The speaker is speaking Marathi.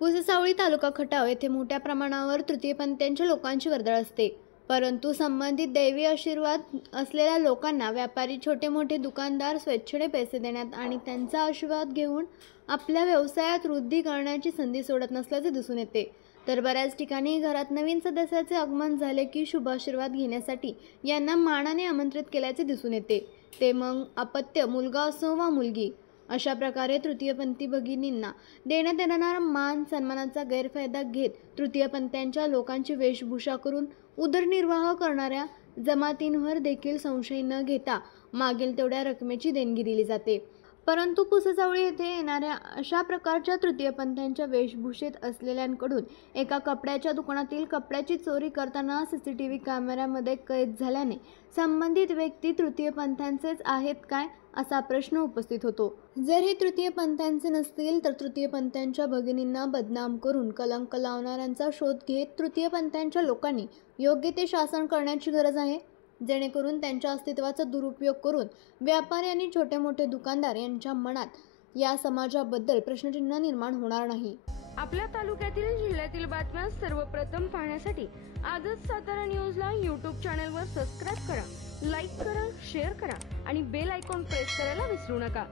पुससावळी तालुका खटाव येथे मोठ्या प्रमाणावर तृतीयपंथीयांच्या लोकांची वर्दळ असते. परंतु संबंधित दैवी आशीर्वाद असलेल्या लोकांना व्यापारी, छोटे मोठे दुकानदार स्वेच्छेने पैसे देण्यात आणि त्यांचा आशीर्वाद घेऊन आपल्या व्यवसायात वृद्धी करण्याची संधी सोडत नसल्याचे दिसून येते. तर बऱ्याच ठिकाणी घरात नवीन सदस्याचे आगमन झाले की शुभ आशीर्वाद घेण्यासाठी यांना मानाने आमंत्रित केल्याचे दिसून येते. ते मग अपत्य मुलगा असो वा मुलगी. अशा प्रकारे तृतीयपंथी भगिनींना देण्यात येणारा मान सन्मानाचा गैरफायदा घेत तृतीयपंथीयांच्या लोकांची वेशभूषा करून उदरनिर्वाह करणाऱ्या जमातींवर देखील संशय न घेता मागेल तेवढ्या रकमेची देणगी दिली जाते. परंतु पुससावळी येथे येणाऱ्या अशा प्रकारच्या तृतीयपंथीयांच्या वेशभूषेत असलेल्यांकडून एका कपड्याच्या दुकानातील कपड्याची चोरी करताना सीसीटीव्ही कॅमेऱ्यामध्ये कैद झाल्याने संबंधित व्यक्ती तृतीयपंथीयांचेच आहेत काय असा प्रश्न उपस्थित होतो. जर हे तृतीयपंथीयांचे नसतील तर तृतीयपंथीयांच्या भगिनींना बदनाम करून कलंक लावणाऱ्यांचा शोध घेत तृतीयपंथीयांच्या लोकांनी योग्य ते शासन करण्याची गरज आहे, जेणेकरून त्यांच्या अस्तित्वाचा दुरुपयोग करून व्यापारी आणि छोटे मोठे दुकानदार यांच्या मनात या समाजाबद्दल प्रश्नचिन्ह निर्माण होणार नाही. आपल्या तालुक्यातील जिल्ह्यातील बातम्या सर्वप्रथम पाहण्यासाठी आजच सातारा न्यूजला YouTube चॅनलवर सबस्क्राइब करा, लाईक करा, शेअर करा आणि बेल आयकॉन प्रेस करायला विसरू नका.